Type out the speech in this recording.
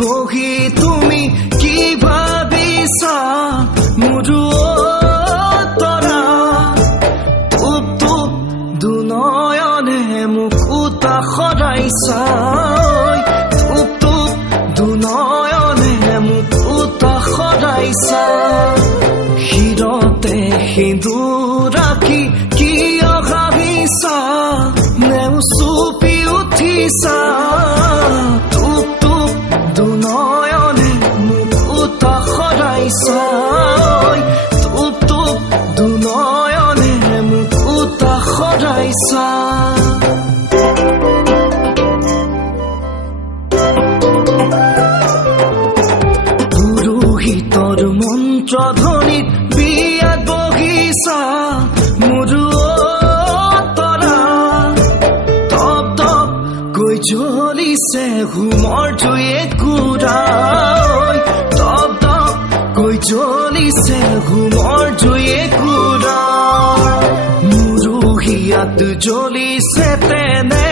বহি তুমি কি ভাবিছা মোৰো তৰা টুপ টুপ দুনয়নে মোক উতা সৰাইছা টুপ টুপ দুনয়নে মোক উতা সৰাইছা হিৰতে সিন্দুৰ ৰাখি কিয় ভাবিছা নেও চুপি উঠিছা টুপ টুপ দুনয়নে মোক উতা সৰাইছা টুপ টুপ দুনয়নে মোক উতা সৰাইছা পুৰোহিতৰ মন্ত্ৰ ধ্বনিত বিয়াত বহিছা মোৰো তৰা তপ তপ কৈ জ্বলিছে হোমৰ জুয়ে কুৰা তপ তপ কৈ জ্বলিছে হোমৰ জুয়ে কুৰা মোৰো হিয়াত জ্বলিছে তেনে